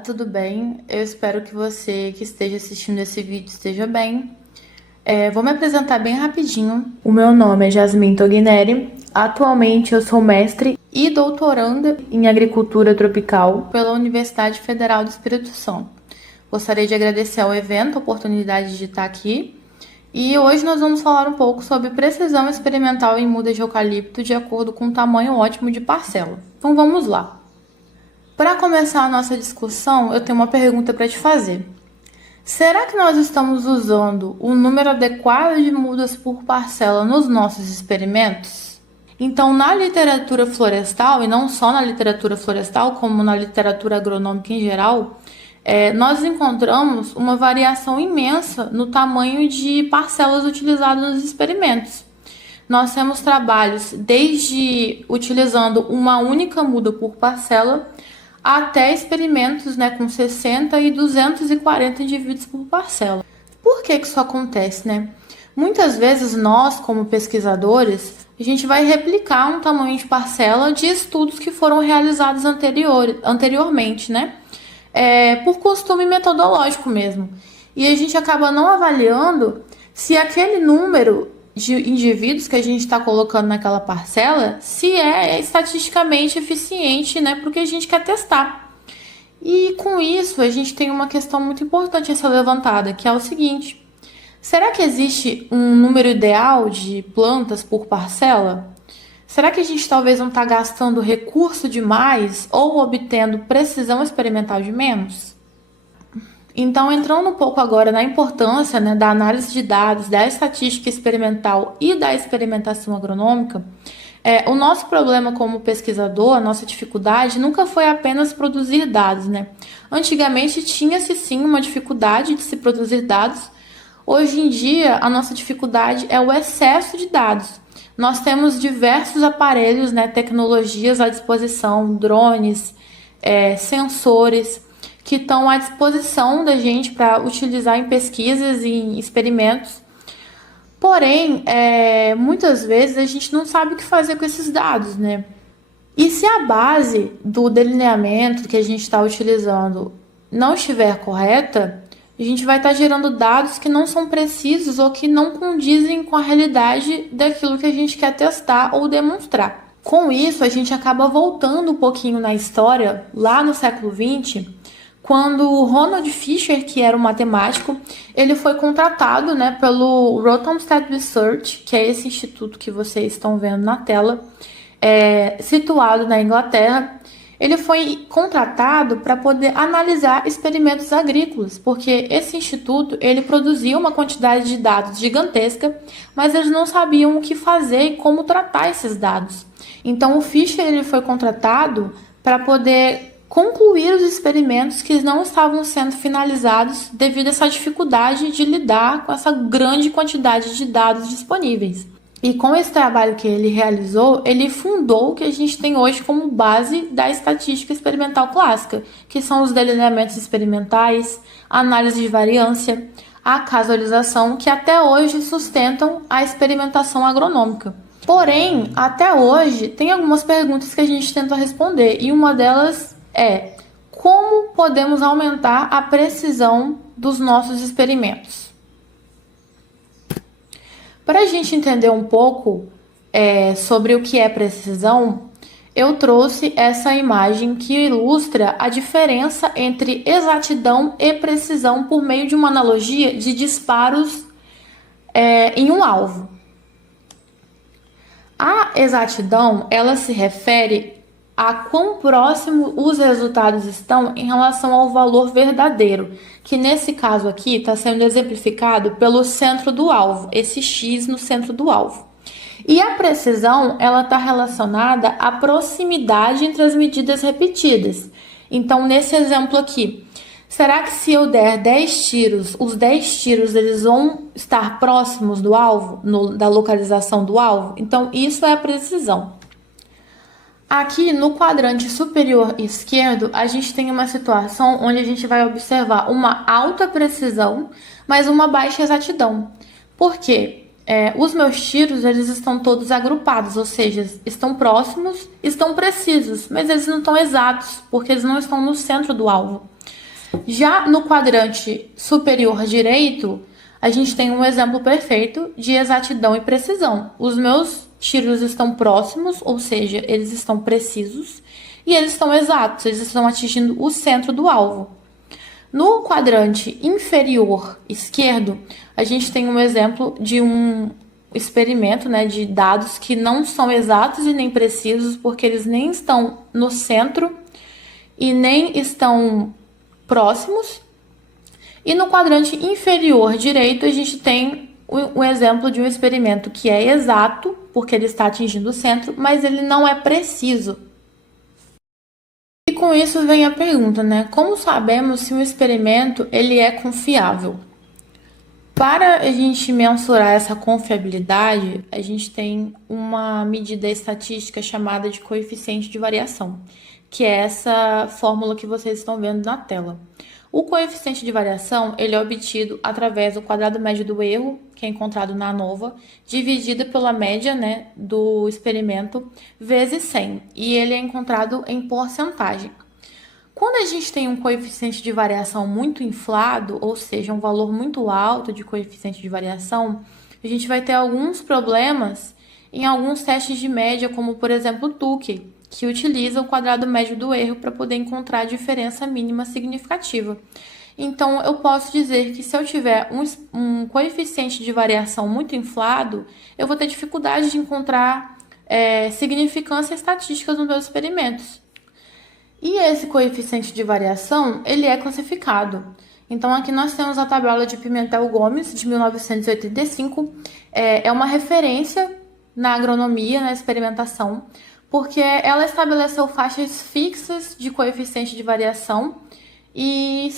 tudo bem? Eu espero que você que esteja assistindo esse vídeo esteja bem. Vou me apresentar bem rapidinho. O meu nome é Jasmine Togneri. Atualmente eu sou mestre e doutoranda em agricultura tropical pela Universidade Federal do Espírito Santo. Gostaria de agradecer ao evento a oportunidade de estar aqui. E hoje nós vamos falar um pouco sobre precisão experimental em mudas de eucalipto de acordo com o tamanho ótimo de parcela. Então vamos lá. Para começar a nossa discussão, eu tenho uma pergunta para te fazer. Será que nós estamos usando o número adequado de mudas por parcela nos nossos experimentos? Então, na literatura florestal, e não só na literatura florestal, como na literatura agronômica em geral, nós encontramos uma variação imensa no tamanho de parcelas utilizadas nos experimentos. Nós temos trabalhos desde utilizando uma única muda por parcela, até experimentos com 60 e 240 indivíduos por parcela. Por que isso acontece, Muitas vezes nós, como pesquisadores, a gente vai replicar um tamanho de parcela de estudos que foram realizados anteriormente, por costume metodológico mesmo. E a gente acaba não avaliando se aquele número de indivíduos que a gente está colocando naquela parcela, se é estatisticamente eficiente, para o que a gente quer testar. E com isso, a gente tem uma questão muito importante a ser levantada, que é o seguinte: será que existe um número ideal de plantas por parcela? Será que a gente talvez não está gastando recurso demais ou obtendo precisão experimental de menos? Então, entrando um pouco agora na importância da análise de dados, da estatística experimental e da experimentação agronômica, o nosso problema como pesquisador, a nossa dificuldade, nunca foi apenas produzir dados. Antigamente tinha-se sim uma dificuldade de se produzir dados. Hoje em dia, a nossa dificuldade é o excesso de dados. Nós temos diversos aparelhos, tecnologias à disposição, drones, sensores, que estão à disposição da gente para utilizar em pesquisas e em experimentos. Porém, muitas vezes a gente não sabe o que fazer com esses dados, E se a base do delineamento que a gente está utilizando não estiver correta, a gente vai estar gerando dados que não são precisos ou que não condizem com a realidade daquilo que a gente quer testar ou demonstrar. Com isso, a gente acaba voltando um pouquinho na história, lá no século XX, quando o Ronald Fisher, que era um matemático, ele foi contratado pelo Rothamsted Research, que é esse instituto que vocês estão vendo na tela, situado na Inglaterra. Ele foi contratado para poder analisar experimentos agrícolas, porque esse instituto ele produzia uma quantidade de dados gigantesca, mas eles não sabiam o que fazer e como tratar esses dados. Então o Fisher ele foi contratado para poder concluir os experimentos que não estavam sendo finalizados devido a essa dificuldade de lidar com essa grande quantidade de dados disponíveis. E com esse trabalho que ele realizou, ele fundou o que a gente tem hoje como base da estatística experimental clássica, que são os delineamentos experimentais, a análise de variância, a casualização, que até hoje sustentam a experimentação agronômica. Porém, até hoje, tem algumas perguntas que a gente tenta responder, e uma delas é: como podemos aumentar a precisão dos nossos experimentos? Para a gente entender um pouco sobre o que é precisão, eu trouxe essa imagem que ilustra a diferença entre exatidão e precisão por meio de uma analogia de disparos em um alvo. A exatidão, ela se refere a quão próximo os resultados estão em relação ao valor verdadeiro, que nesse caso aqui está sendo exemplificado pelo centro do alvo, esse X no centro do alvo. E a precisão, ela está relacionada à proximidade entre as medidas repetidas. Então, nesse exemplo aqui, será que se eu der 10 tiros, os 10 tiros eles vão estar próximos do alvo, da localização do alvo? Então, isso é a precisão. Aqui no quadrante superior esquerdo, a gente tem uma situação onde a gente vai observar uma alta precisão, mas uma baixa exatidão. Por quê? Os meus tiros eles estão todos agrupados, ou seja, estão próximos, estão precisos, mas eles não estão exatos, porque eles não estão no centro do alvo. Já no quadrante superior direito, a gente tem um exemplo perfeito de exatidão e precisão. Os meus tiros estão próximos, ou seja, eles estão precisos, e eles estão exatos, eles estão atingindo o centro do alvo. No quadrante inferior esquerdo, a gente tem um exemplo de um experimento, né, de dados que não são exatos e nem precisos, porque eles nem estão no centro e nem estão próximos. E no quadrante inferior direito, a gente tem um exemplo de um experimento que é exato, porque ele está atingindo o centro, mas ele não é preciso. E com isso vem a pergunta, né? Como sabemos se um experimento ele é confiável? Para a gente mensurar essa confiabilidade, a gente tem uma medida estatística chamada de coeficiente de variação, que é essa fórmula que vocês estão vendo na tela. O coeficiente de variação ele é obtido através do quadrado médio do erro, que é encontrado na ANOVA, dividido pela média, né, do experimento, vezes 100, e ele é encontrado em porcentagem. Quando a gente tem um coeficiente de variação muito inflado, ou seja, um valor muito alto de coeficiente de variação, a gente vai ter alguns problemas em alguns testes de média, como por exemplo o Tukey, que utiliza o quadrado médio do erro para poder encontrar a diferença mínima significativa. Então, eu posso dizer que se eu tiver um coeficiente de variação muito inflado, eu vou ter dificuldade de encontrar significância estatística nos meus experimentos. E esse coeficiente de variação, ele é classificado. Então, aqui nós temos a tabela de Pimentel Gomes, de 1985. É uma referência na agronomia, na experimentação, porque ela estabeleceu faixas fixas de coeficiente de variação e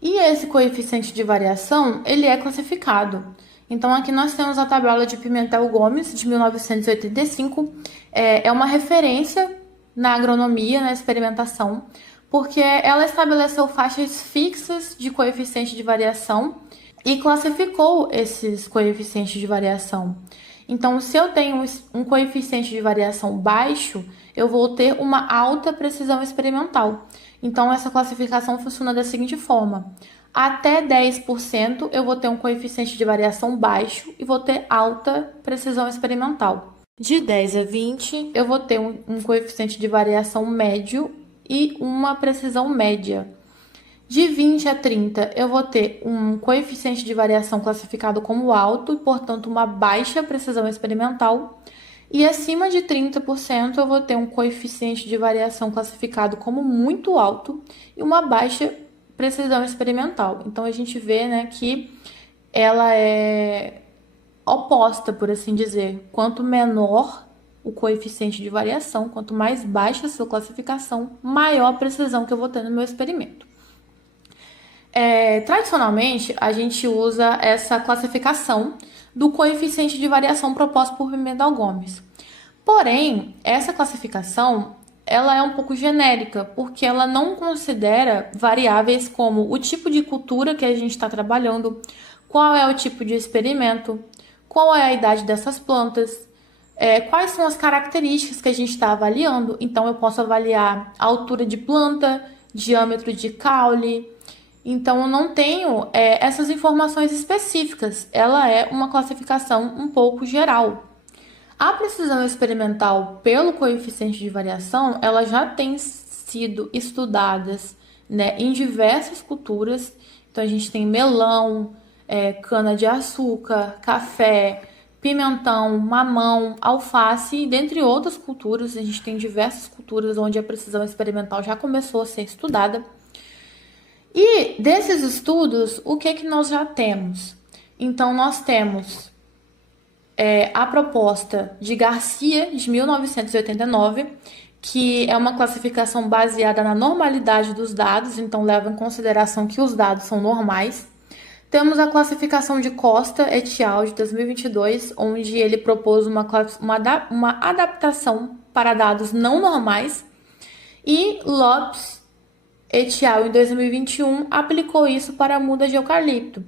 esse coeficiente de variação, ele é classificado. Então, aqui nós temos a tabela de Pimentel Gomes, de 1985. É uma referência na agronomia, na experimentação, porque ela estabeleceu faixas fixas de coeficiente de variação e classificou esses coeficientes de variação. Então, se eu tenho um coeficiente de variação baixo, eu vou ter uma alta precisão experimental. Então, essa classificação funciona da seguinte forma: até 10% eu vou ter um coeficiente de variação baixo e vou ter alta precisão experimental. De 10 a 20, eu vou ter um coeficiente de variação médio e uma precisão média. De 20 a 30, eu vou ter um coeficiente de variação classificado como alto e, portanto, uma baixa precisão experimental. E acima de 30%, eu vou ter um coeficiente de variação classificado como muito alto e uma baixa precisão experimental. Então, a gente vê, né, que ela é oposta, por assim dizer. Quanto menor o coeficiente de variação, quanto mais baixa a sua classificação, maior a precisão que eu vou ter no meu experimento. Tradicionalmente, a gente usa essa classificação do coeficiente de variação proposto por Pimentel Gomes. Porém, essa classificação ela é um pouco genérica, porque ela não considera variáveis como o tipo de cultura que a gente está trabalhando, qual é o tipo de experimento, qual é a idade dessas plantas, quais são as características que a gente está avaliando. Então, eu posso avaliar a altura de planta, diâmetro de caule. Então, eu não tenho essas informações específicas. Ela é uma classificação um pouco geral. A precisão experimental pelo coeficiente de variação, ela já tem sido estudadas, né, em diversas culturas. Então, a gente tem melão, cana-de-açúcar, café, pimentão, mamão, alface, dentre outras culturas. A gente tem diversas culturas onde a precisão experimental já começou a ser estudada. E desses estudos, o que nós já temos? Então, nós temos a proposta de Garcia, de 1989, que é uma classificação baseada na normalidade dos dados, então leva em consideração que os dados são normais. Temos a classificação de Costa et al. De 2022, onde ele propôs uma adaptação para dados não normais. E Lopes et al. Em 2021 aplicou isso para a muda de eucalipto.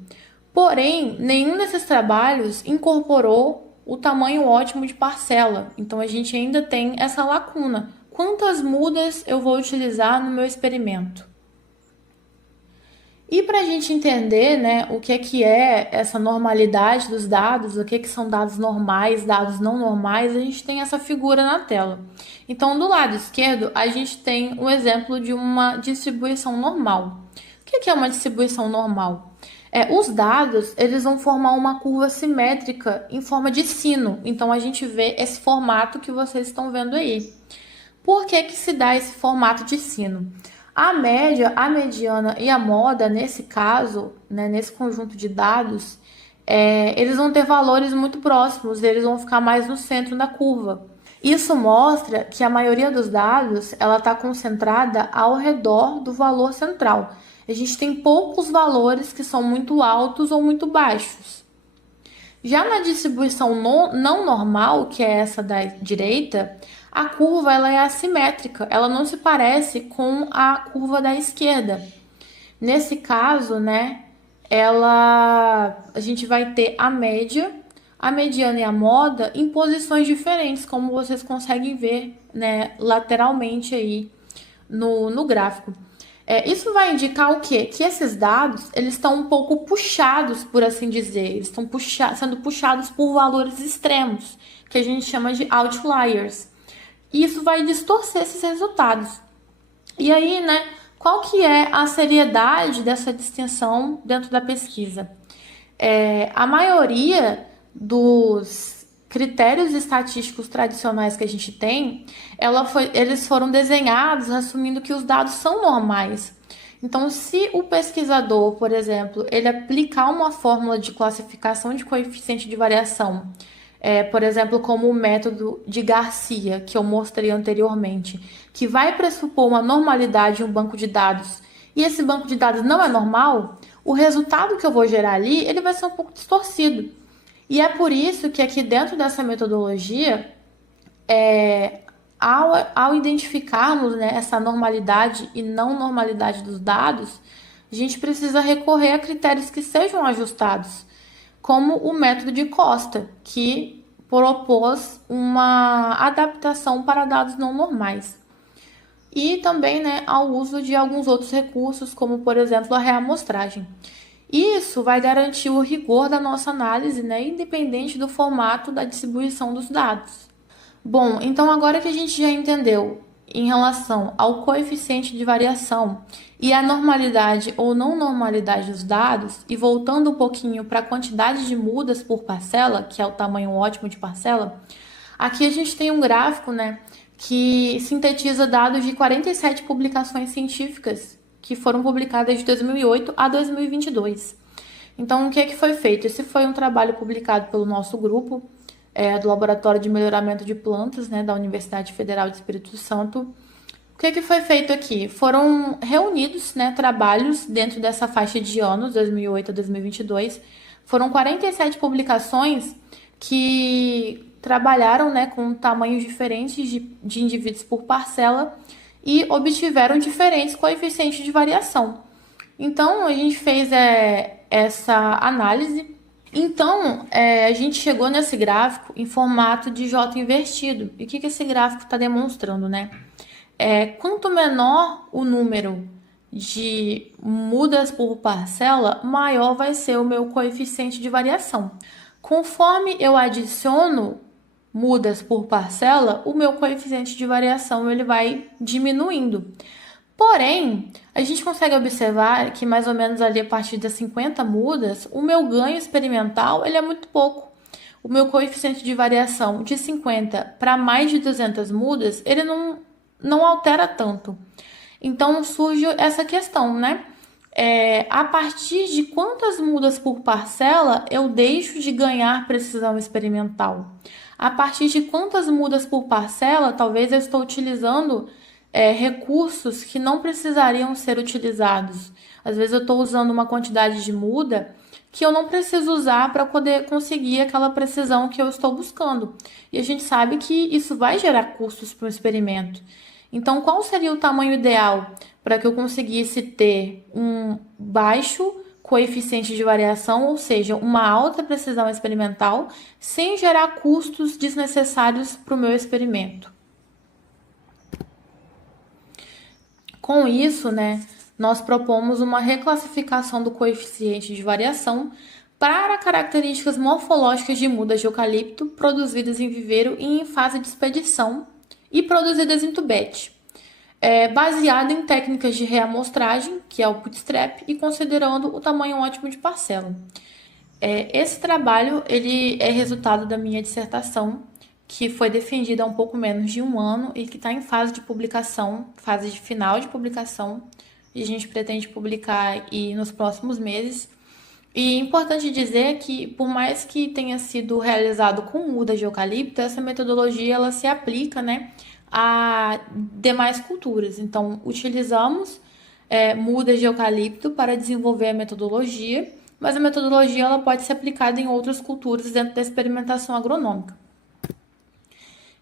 Porém, nenhum desses trabalhos incorporou o tamanho ótimo de parcela. Então, a gente ainda tem essa lacuna. Quantas mudas eu vou utilizar no meu experimento? E para a gente entender, né, o que é essa normalidade dos dados, o que são dados normais, dados não normais, a gente tem essa figura na tela. Então, do lado esquerdo, a gente tem um exemplo de uma distribuição normal. O que é uma distribuição normal? Os dados, eles vão formar uma curva simétrica em forma de sino. Então, a gente vê esse formato que vocês estão vendo aí. Por que se dá esse formato de sino? A média, a mediana e a moda, nesse caso, né, nesse conjunto de dados, eles vão ter valores muito próximos, eles vão ficar mais no centro da curva. Isso mostra que a maioria dos dados ela está concentrada ao redor do valor central. A gente tem poucos valores que são muito altos ou muito baixos. Já na distribuição não normal, que é essa da direita, a curva ela é assimétrica, ela não se parece com a curva da esquerda. Nesse caso, né, a gente vai ter a média, a mediana e a moda em posições diferentes, como vocês conseguem ver, né, lateralmente aí no gráfico. Isso vai indicar o quê? Que esses dados eles estão um pouco puxados, por assim dizer, eles estão sendo puxados por valores extremos, que a gente chama de outliers. E isso vai distorcer esses resultados. E aí, né, qual que é a seriedade dessa distinção dentro da pesquisa? A maioria dos critérios estatísticos tradicionais que a gente tem, eles foram desenhados assumindo que os dados são normais. Então, se o pesquisador, por exemplo, ele aplicar uma fórmula de classificação de coeficiente de variação, por exemplo, como o método de Garcia, que eu mostrei anteriormente, que vai pressupor uma normalidade em um banco de dados, e esse banco de dados não é normal, o resultado que eu vou gerar ali, ele vai ser um pouco distorcido. E é por isso que aqui dentro dessa metodologia, ao identificarmos, né, essa normalidade e não normalidade dos dados, a gente precisa recorrer a critérios que sejam ajustados, como o método de Costa, que propôs uma adaptação para dados não normais. E também, né, ao uso de alguns outros recursos, como, por exemplo, a reamostragem. Isso vai garantir o rigor da nossa análise, né, independente do formato da distribuição dos dados. Bom, então agora que a gente já entendeu em relação ao coeficiente de variação e a normalidade ou não normalidade dos dados, e voltando um pouquinho para a quantidade de mudas por parcela, que é o tamanho ótimo de parcela, aqui a gente tem um gráfico, né, que sintetiza dados de 47 publicações científicas que foram publicadas de 2008 a 2022. Então, o que foi feito? Esse foi um trabalho publicado pelo nosso grupo, do Laboratório de Melhoramento de Plantas, né, da Universidade Federal de Espírito Santo. O que foi feito aqui? Foram reunidos, né, trabalhos dentro dessa faixa de anos, 2008 a 2022. Foram 47 publicações que trabalharam, né, com tamanhos diferentes de indivíduos por parcela e obtiveram diferentes coeficientes de variação. Então, a gente fez essa análise. Então, a gente chegou nesse gráfico em formato de J invertido. E o que esse gráfico está demonstrando, né? Quanto menor o número de mudas por parcela, maior vai ser o meu coeficiente de variação. Conforme eu adiciono mudas por parcela, o meu coeficiente de variação ele vai diminuindo. Porém, a gente consegue observar que mais ou menos ali a partir das 50 mudas, o meu ganho experimental ele é muito pouco. O meu coeficiente de variação de 50 para mais de 200 mudas, ele não altera tanto. Então surge essa questão, né? A partir de quantas mudas por parcela eu deixo de ganhar precisão experimental? A partir de quantas mudas por parcela, talvez eu estou utilizando recursos que não precisariam ser utilizados. Às vezes eu estou usando uma quantidade de muda que eu não preciso usar para poder conseguir aquela precisão que eu estou buscando. E a gente sabe que isso vai gerar custos para o experimento. Então, qual seria o tamanho ideal para que eu conseguisse ter um baixo coeficiente de variação, ou seja, uma alta precisão experimental, sem gerar custos desnecessários para o meu experimento? Com isso, né, nós propomos uma reclassificação do coeficiente de variação para características morfológicas de mudas de eucalipto produzidas em viveiro e em fase de expedição e produzidas em tubete, baseado em técnicas de reamostragem, que é o bootstrap, e considerando o tamanho ótimo de parcela. Esse trabalho ele é resultado da minha dissertação, que foi defendida há um pouco menos de um ano e que está em fase de publicação, fase de final de publicação, e a gente pretende publicar nos próximos meses. E é importante dizer que, por mais que tenha sido realizado com mudas de eucalipto, essa metodologia ela se aplica, né, a demais culturas. Então, utilizamos mudas de eucalipto para desenvolver a metodologia, mas a metodologia ela pode ser aplicada em outras culturas dentro da experimentação agronômica.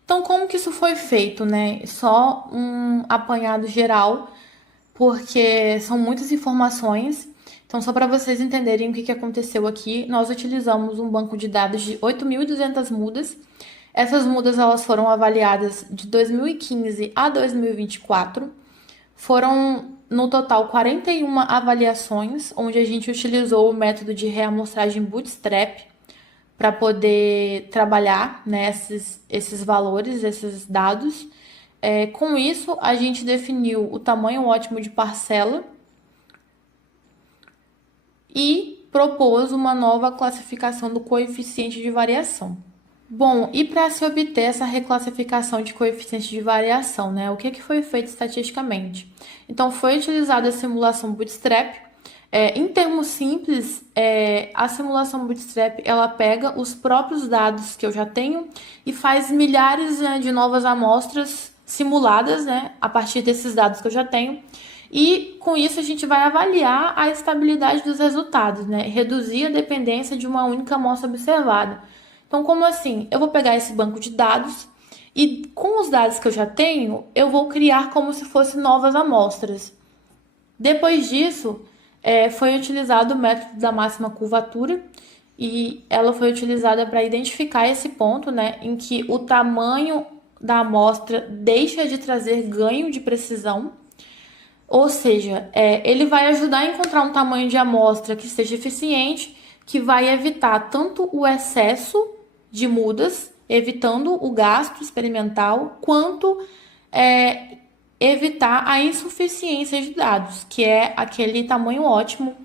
Então, como que isso foi feito, né? Só um apanhado geral, porque são muitas informações. Então, só para vocês entenderem o que aconteceu aqui, nós utilizamos um banco de dados de 8.200 mudas. Essas mudas elas foram avaliadas de 2015 a 2024. Foram, no total, 41 avaliações, onde a gente utilizou o método de reamostragem bootstrap para poder trabalhar, né, esses valores, esses dados. Com isso, a gente definiu o tamanho ótimo de parcela e propôs uma nova classificação do coeficiente de variação. Bom, e para se obter essa reclassificação de coeficiente de variação, né, o que foi feito estatisticamente? Então, foi utilizada a simulação Bootstrap. Em termos simples, a simulação Bootstrap ela pega os próprios dados que eu já tenho e faz milhares, né, de novas amostras simuladas, né, a partir desses dados que eu já tenho. E com isso a gente vai avaliar a estabilidade dos resultados, né, reduzir a dependência de uma única amostra observada. Então, como assim? Eu vou pegar esse banco de dados e com os dados que eu já tenho, eu vou criar como se fossem novas amostras. Depois disso, foi utilizado o método da máxima curvatura e ela foi utilizada para identificar esse ponto, né, em que o tamanho da amostra deixa de trazer ganho de precisão. Ou seja, ele vai ajudar a encontrar um tamanho de amostra que seja eficiente, que vai evitar tanto o excesso de mudas, evitando o gasto experimental, quanto evitar a insuficiência de dados, que é aquele tamanho ótimo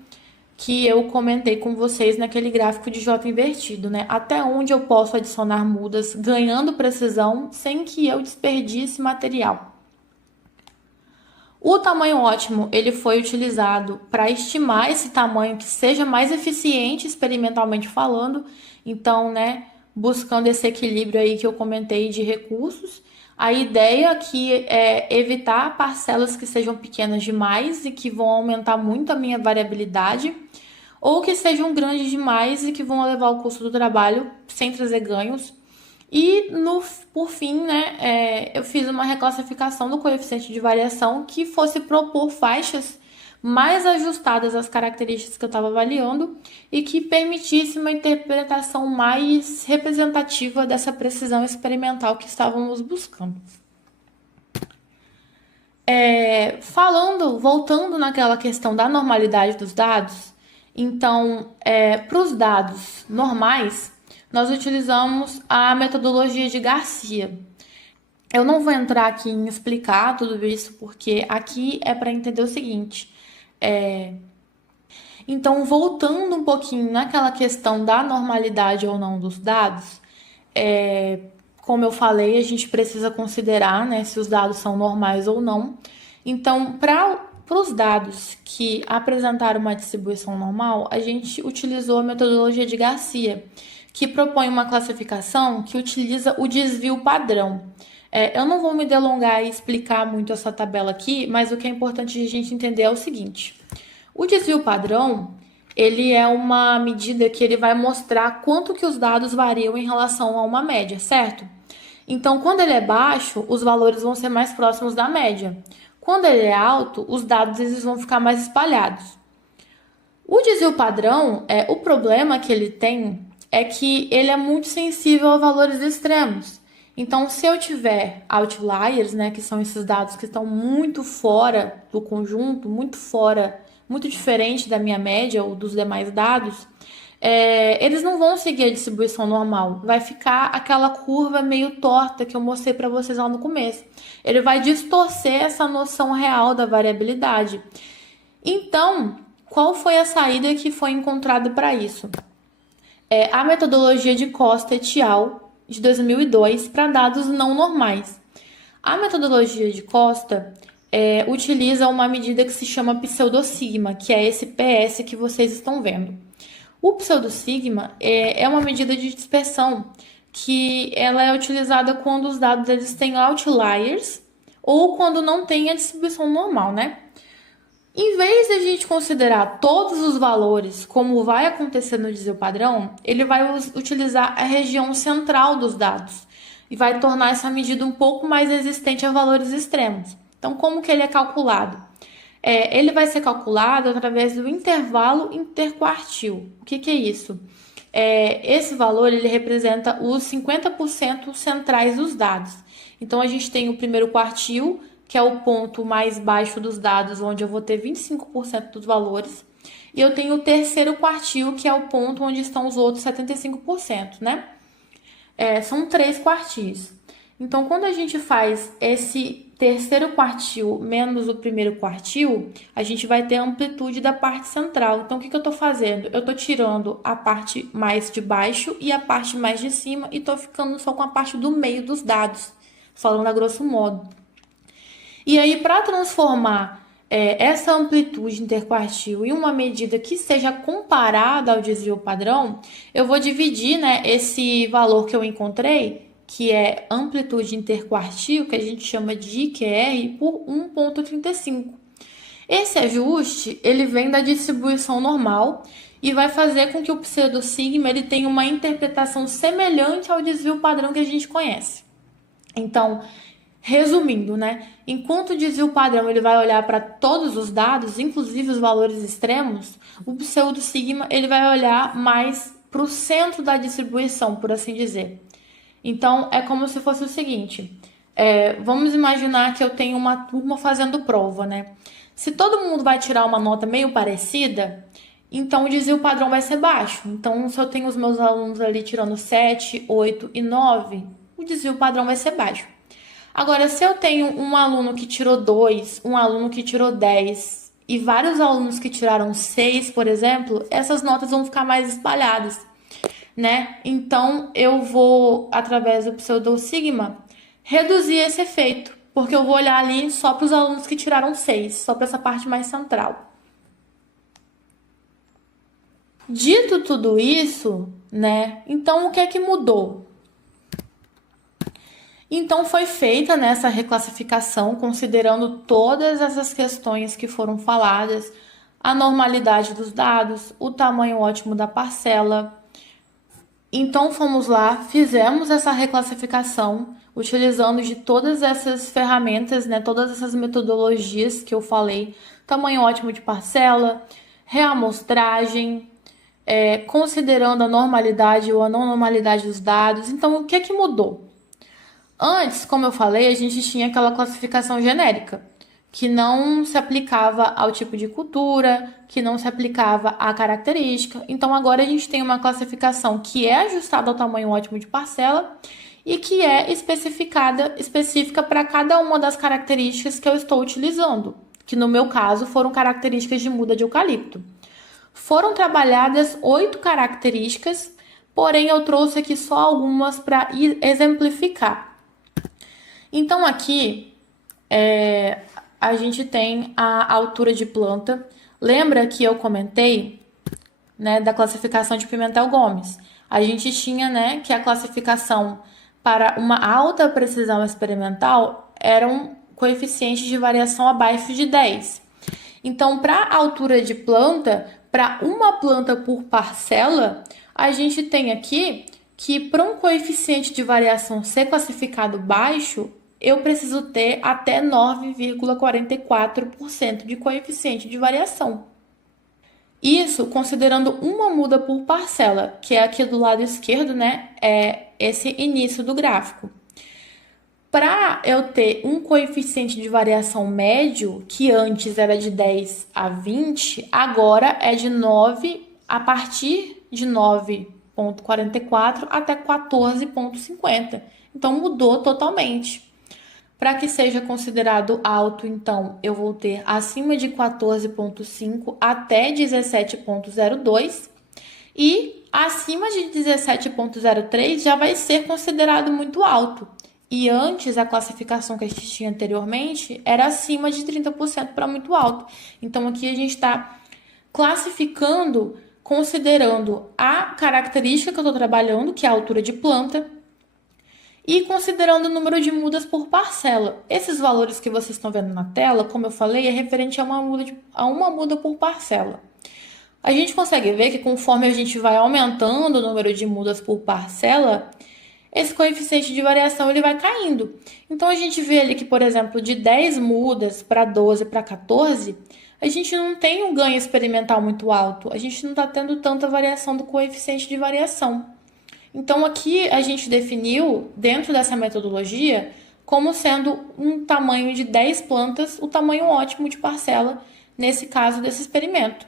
que eu comentei com vocês naquele gráfico de J invertido, né? Até onde eu posso adicionar mudas ganhando precisão sem que eu desperdice material. O tamanho ótimo ele foi utilizado para estimar esse tamanho que seja mais eficiente experimentalmente falando. Então, né, buscando esse equilíbrio aí que eu comentei de recursos. A ideia aqui é evitar parcelas que sejam pequenas demais e que vão aumentar muito a minha variabilidade, ou que sejam grandes demais e que vão elevar o custo do trabalho sem trazer ganhos. E, por fim, né, eu fiz uma reclassificação do coeficiente de variação que fosse propor faixas mais ajustadas às características que eu estava avaliando e que permitisse uma interpretação mais representativa dessa precisão experimental que estávamos buscando. Voltando naquela questão da normalidade dos dados, então, para os dados normais, nós utilizamos a metodologia de Garcia. Eu não vou entrar aqui em explicar tudo isso, porque aqui é para entender o seguinte. Então, voltando um pouquinho naquela questão da normalidade ou não dos dados, como eu falei, a gente precisa considerar, né, se os dados são normais ou não. Então, para os dados que apresentaram uma distribuição normal, a gente utilizou a metodologia de Garcia, que propõe uma classificação que utiliza o desvio padrão. Eu não vou me delongar e explicar muito essa tabela aqui, mas o que é importante a gente entender é o seguinte. O desvio padrão, ele é uma medida que ele vai mostrar quanto que os dados variam em relação a uma média, certo? Então, quando ele é baixo, os valores vão ser mais próximos da média. Quando ele é alto, os dados eles vão ficar mais espalhados. O desvio padrão, o problema que ele tem é que ele é muito sensível a valores extremos. Então, se eu tiver outliers, né, que são esses dados que estão muito fora do conjunto, muito fora, muito diferente da minha média ou dos demais dados, eles não vão seguir a distribuição normal. Vai ficar aquela curva meio torta que eu mostrei para vocês lá no começo. Ele vai distorcer essa noção real da variabilidade. Então, qual foi a saída que foi encontrada para isso? A metodologia de Costa et al. De 2002 para dados não normais. A metodologia de Costa utiliza uma medida que se chama pseudosigma, que é esse PS que vocês estão vendo. O pseudosigma é uma medida de dispersão que ela é utilizada quando os dados eles têm outliers ou quando não tem a distribuição normal, né? Em vez de a gente considerar todos os valores, como vai acontecer no desvio padrão, ele vai utilizar a região central dos dados e vai tornar essa medida um pouco mais resistente a valores extremos. Então, como que ele é calculado? Ele vai ser calculado através do intervalo interquartil. O que é isso? Esse valor ele representa os 50% centrais dos dados. Então, a gente tem o primeiro quartil, que é o ponto mais baixo dos dados, onde eu vou ter 25% dos valores. E eu tenho o terceiro quartil, que é o ponto onde estão os outros 75%, né? São 3 quartis. Então, quando a gente faz esse terceiro quartil menos o primeiro quartil, a gente vai ter a amplitude da parte central. Então, o que eu estou fazendo? Eu estou tirando a parte mais de baixo e a parte mais de cima e estou ficando só com a parte do meio dos dados, falando a grosso modo. E aí, para transformar essa amplitude interquartil em uma medida que seja comparada ao desvio padrão, eu vou dividir, né, esse valor que eu encontrei, que é amplitude interquartil, que a gente chama de IQR, por 1,35. Esse ajuste ele vem da distribuição normal e vai fazer com que o pseudosigma ele tenha uma interpretação semelhante ao desvio padrão que a gente conhece. Então, resumindo, né? Enquanto o desvio padrão ele vai olhar para todos os dados, inclusive os valores extremos, o pseudosigma ele vai olhar mais para o centro da distribuição, por assim dizer. Então, é como se fosse o seguinte: vamos imaginar que eu tenho uma turma fazendo prova, né? Se todo mundo vai tirar uma nota meio parecida, então o desvio padrão vai ser baixo. Então, se eu tenho os meus alunos ali tirando 7, 8 e 9, o desvio padrão vai ser baixo. Agora, se eu tenho um aluno que tirou 2, um aluno que tirou 10 e vários alunos que tiraram 6, por exemplo, essas notas vão ficar mais espalhadas, né? Então, eu vou, através do pseudosigma, reduzir esse efeito, porque eu vou olhar ali só para os alunos que tiraram 6, só para essa parte mais central. Dito tudo isso, né? Então, o que é que mudou? Então, foi feita nessa reclassificação, considerando todas essas questões que foram faladas, a normalidade dos dados, o tamanho ótimo da parcela. Então, fomos lá, fizemos essa reclassificação, utilizando de todas essas ferramentas, né, todas essas metodologias que eu falei, tamanho ótimo de parcela, reamostragem, considerando a normalidade ou a não normalidade dos dados. Então, o que é que mudou? Antes, como eu falei, a gente tinha aquela classificação genérica, que não se aplicava ao tipo de cultura, que não se aplicava à característica. Então, agora a gente tem uma classificação que é ajustada ao tamanho ótimo de parcela e que é específica para cada uma das características que eu estou utilizando, que no meu caso foram características de muda de eucalipto. Foram trabalhadas 8 características, porém eu trouxe aqui só algumas para exemplificar. Então, aqui, a gente tem a altura de planta. Lembra que eu comentei, né, da classificação de Pimentel-Gomes? A gente tinha, né, que a classificação para uma alta precisão experimental era um coeficiente de variação abaixo de 10. Então, para a altura de planta, para uma planta por parcela, a gente tem aqui que para um coeficiente de variação ser classificado baixo, eu preciso ter até 9,44% de coeficiente de variação. Isso considerando uma muda por parcela, que é aqui do lado esquerdo, né? É esse início do gráfico. Para eu ter um coeficiente de variação médio, que antes era de 10 a 20, agora é de 9, a partir de 9,44 até 14,50. Então mudou totalmente. Para que seja considerado alto, então, eu vou ter acima de 14,5 até 17,02 e acima de 17,03 já vai ser considerado muito alto. E antes, a classificação que a gente tinha anteriormente era acima de 30% para muito alto. Então, aqui a gente está classificando, considerando a característica que eu estou trabalhando, que é a altura de planta, e considerando o número de mudas por parcela. Esses valores que vocês estão vendo na tela, como eu falei, é referente a uma muda por parcela. A gente consegue ver que conforme a gente vai aumentando o número de mudas por parcela, esse coeficiente de variação ele vai caindo. Então a gente vê ali que, por exemplo, de 10 mudas para 12 para 14, a gente não tem um ganho experimental muito alto. A gente não está tendo tanta variação do coeficiente de variação. Então aqui a gente definiu, dentro dessa metodologia, como sendo um tamanho de 10 plantas, o tamanho ótimo de parcela, nesse caso desse experimento.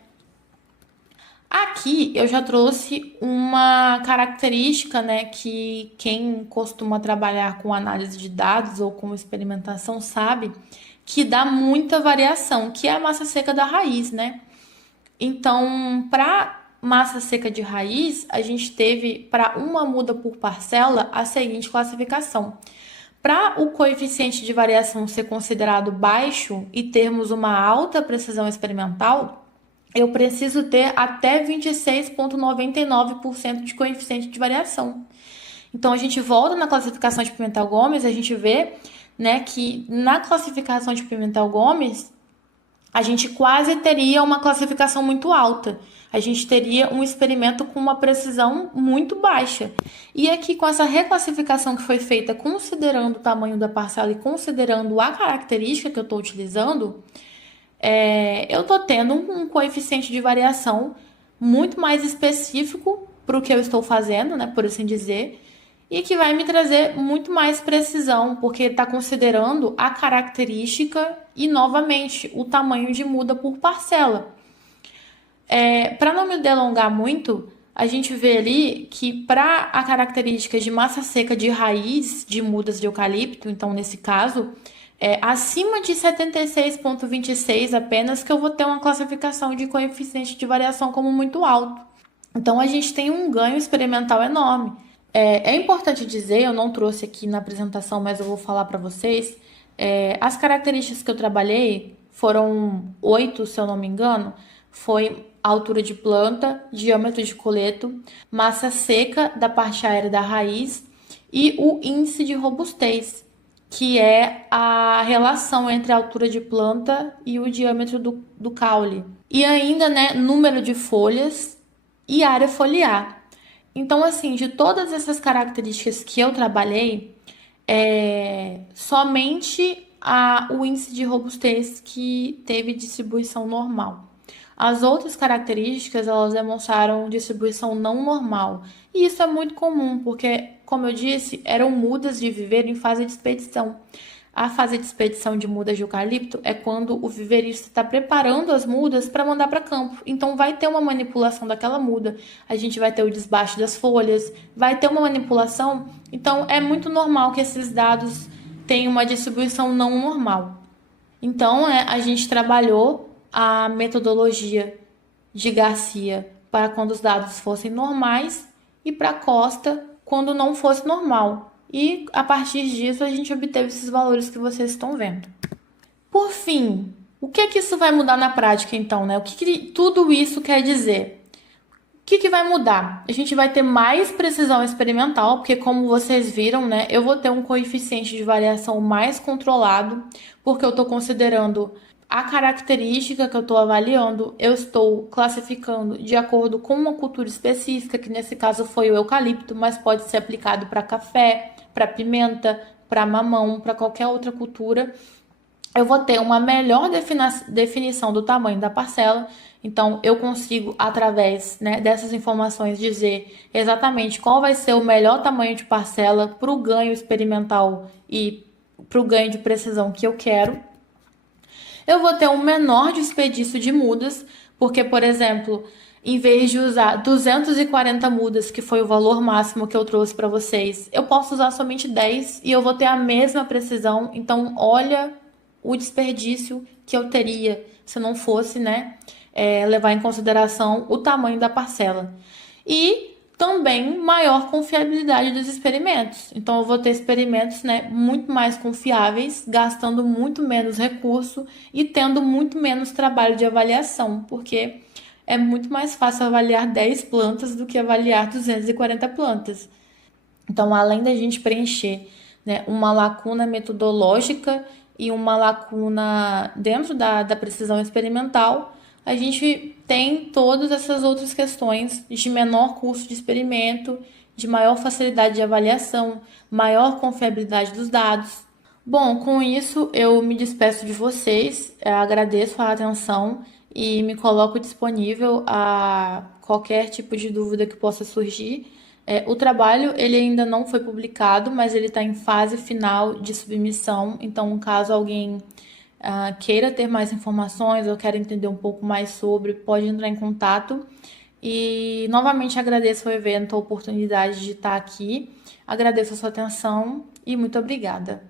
Aqui eu já trouxe uma característica, né, que quem costuma trabalhar com análise de dados ou com experimentação sabe que dá muita variação, que é a massa seca da raiz, né? Então, para massa seca de raiz, a gente teve para uma muda por parcela a seguinte classificação. Para o coeficiente de variação ser considerado baixo e termos uma alta precisão experimental, eu preciso ter até 26,99% de coeficiente de variação. Então, a gente volta na classificação de Pimentel-Gomes, a gente vê, né, que na classificação de Pimentel-Gomes, a gente quase teria uma classificação muito alta. A gente teria um experimento com uma precisão muito baixa. E aqui, com essa reclassificação que foi feita considerando o tamanho da parcela e considerando a característica que eu estou utilizando, eu estou tendo um coeficiente de variação muito mais específico para o que eu estou fazendo, né, por assim dizer, e que vai me trazer muito mais precisão, porque está considerando a característica e, novamente, o tamanho de muda por parcela. Para não me delongar muito, a gente vê ali que para a característica de massa seca de raiz de mudas de eucalipto, então nesse caso, acima de 76,26 apenas que eu vou ter uma classificação de coeficiente de variação como muito alto. Então a gente tem um ganho experimental enorme. É importante dizer, eu não trouxe aqui na apresentação, mas eu vou falar para vocês, as características que eu trabalhei foram 8, se eu não me engano, foi altura de planta, diâmetro de coleto, massa seca da parte aérea da raiz e o índice de robustez, que é a relação entre a altura de planta e o diâmetro do caule. E ainda, né, número de folhas e área foliar. Então, assim, de todas essas características que eu trabalhei, somente o índice de robustez que teve distribuição normal. As outras características, elas demonstraram distribuição não normal. E isso é muito comum, porque, como eu disse, eram mudas de viveiro em fase de expedição. A fase de expedição de mudas de eucalipto é quando o viveirista está preparando as mudas para mandar para campo. Então, vai ter uma manipulação daquela muda. A gente vai ter o desbaste das folhas, vai ter uma manipulação. Então, é muito normal que esses dados tenham uma distribuição não normal. Então, a gente trabalhou a metodologia de Garcia para quando os dados fossem normais e para Costa quando não fosse normal. E a partir disso a gente obteve esses valores que vocês estão vendo. Por fim, o que é que isso vai mudar na prática então, né? O que tudo isso quer dizer? O que vai mudar? A gente vai ter mais precisão experimental, porque como vocês viram, né, eu vou ter um coeficiente de variação mais controlado, porque eu estou considerando a característica que eu estou avaliando, eu estou classificando de acordo com uma cultura específica, que nesse caso foi o eucalipto, mas pode ser aplicado para café, para pimenta, para mamão, para qualquer outra cultura. Eu vou ter uma melhor definição do tamanho da parcela, então eu consigo, através, né, dessas informações, dizer exatamente qual vai ser o melhor tamanho de parcela para o ganho experimental e para o ganho de precisão que eu quero. Eu vou ter um menor desperdício de mudas, porque, por exemplo, em vez de usar 240 mudas, que foi o valor máximo que eu trouxe para vocês, eu posso usar somente 10 e eu vou ter a mesma precisão. Então, olha o desperdício que eu teria se não fosse, né, levar em consideração o tamanho da parcela. E também maior confiabilidade dos experimentos. Então, eu vou ter experimentos, né, muito mais confiáveis, gastando muito menos recurso e tendo muito menos trabalho de avaliação, porque é muito mais fácil avaliar 10 plantas do que avaliar 240 plantas. Então, além da gente preencher, né, uma lacuna metodológica e uma lacuna dentro da precisão experimental, a gente tem todas essas outras questões de menor custo de experimento, de maior facilidade de avaliação, maior confiabilidade dos dados. Bom, com isso eu me despeço de vocês, agradeço a atenção e me coloco disponível a qualquer tipo de dúvida que possa surgir. O trabalho ele ainda não foi publicado, mas ele está em fase final de submissão, então caso alguém queira ter mais informações ou queira entender um pouco mais sobre, pode entrar em contato. E novamente agradeço ao evento, a oportunidade de estar aqui, agradeço a sua atenção e muito obrigada.